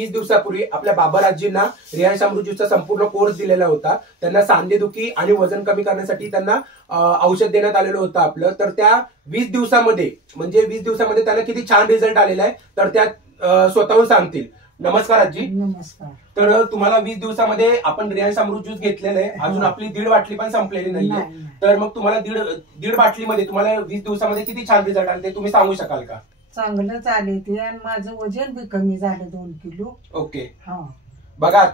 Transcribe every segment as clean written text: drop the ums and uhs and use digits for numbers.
30 दिवसापूर्वी आपल्या बाबाराजींना रियांश अमृत ज्यूसचा संपूर्ण कोर्स दिलेला होता। त्यांना सांधेदुखी आणि वजन कमी करण्यासाठी त्यांना औषध देण्यात आलेलं होतं आपलं। तर त्या 20 दिवसामध्ये त्यांना किती छान रिझल्ट आलेला आहे तर त्या स्वतःहून सांगतील। नमस्कार आजी। नमस्कार। तर तुम्हाला 20 दिवसामध्ये आपण रियांश अमृत ज्यूस घेतलेलं आहे, अजून आपली 1.5 बाटली पण संपलेली नाहीये। तर मग तुम्हाला दीड बाटलीमध्ये तुम्हाला 20 दिवसामध्ये किती छान रिझल्ट आले ते तुम्ही सांगू शकाल का? चांगलंच आले ते आणि माझं वजन बी कमी झालं 2 किलो। ओके। हा बघा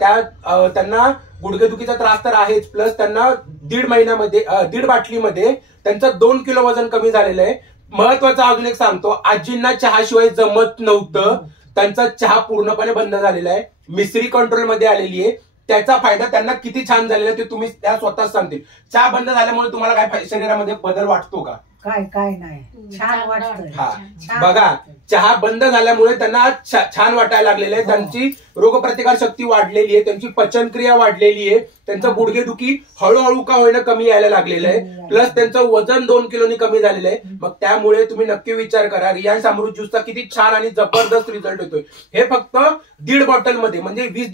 त्यांना गुडघेदुखीचा त्रास तर आहेच, प्लस त्यांना 1.5 महिन्यामध्ये 1.5 बाटलीमध्ये त्यांचं 2 किलो वजन कमी झालेलं आहे। महत्वाचं अजून एक सांगतो, आजींना चहाशिवाय जमत नव्हतं, त्यांचा चहा पूर्णपणे बंद झालेला आहे, मिसरी कंट्रोल मध्ये आलेली आहे। त्याचा फायदा त्यांना किती छान झालेला आहे ते तुम्ही त्या स्वतःच सांगतील। चहा बंद झाल्यामुळे तुम्हाला काय शरीरामध्ये बदल वाटतो का? काय नाही, छान वाटतंय। बघा, चहा बंद झाल्यामुळे त्यांना छान वाटायला लागलेलं आहे, त्यांची रोगप्रतिकार शक्ती वाढलेली आहे, त्यांची पचनक्रिया वाढलेली आहे, त्यांचं गुडघेदुखी हळूहळू का होईना कमी यायला लागलेलं आहे, प्लस त्यांचं वजन 2 किलोनी कमी झालेलं आहे। मग त्यामुळे तुम्ही नक्की विचार करा, रियांश अमृत ज्यूसचा किती छान आणि जबरदस्त रिझल्ट येतोय। हे फक्त 1.5 बॉटल मध्ये, म्हणजे 20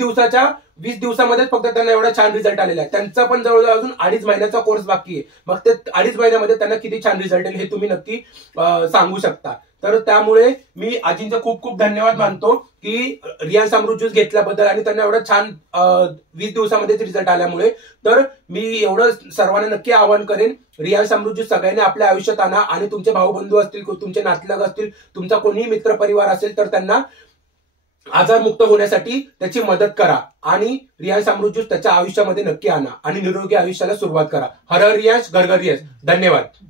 दिवसामध्ये फक्त त्यांना एवढा छान रिझल्ट आलेला आहे। त्यांचा पण जवळजवळ अजून 2.5 महिन्याचा कोर्स बाकी आहे, मग ते 2.5 महिन्यामध्ये त्यांना किती छान रिझल्ट येईल हे तुम्ही नक्की सांगू शकता। तर त्यामुळे मी आजींचा खूप खूप धन्यवाद मानतो की रियांश अमृत ज्यूस घेतल्याबद्दल आणि त्यांना एवढं छान 20 दिवसामध्येच रिझल्ट आल्यामुळे। तर मी एवढं सर्वांना नक्की आवाहन करेन, रियांश अमृत ज्यूस सगळ्यांनी आपल्या आयुष्यात आणा आणि तुमचे भाऊ बंधू असतील, तुमचे नातलग असतील, तुमचा कोणीही मित्र परिवार असेल तर त्यांना आजारमुक्त होण्यासाठी त्याची मदत करा आणि रियांश अमृत ज्यूस त्याच्या आयुष्यामध्ये नक्की आणा आणि निरोगी आयुष्याला सुरुवात करा। हर हर रियांश, घर घर रियांश। धन्यवाद।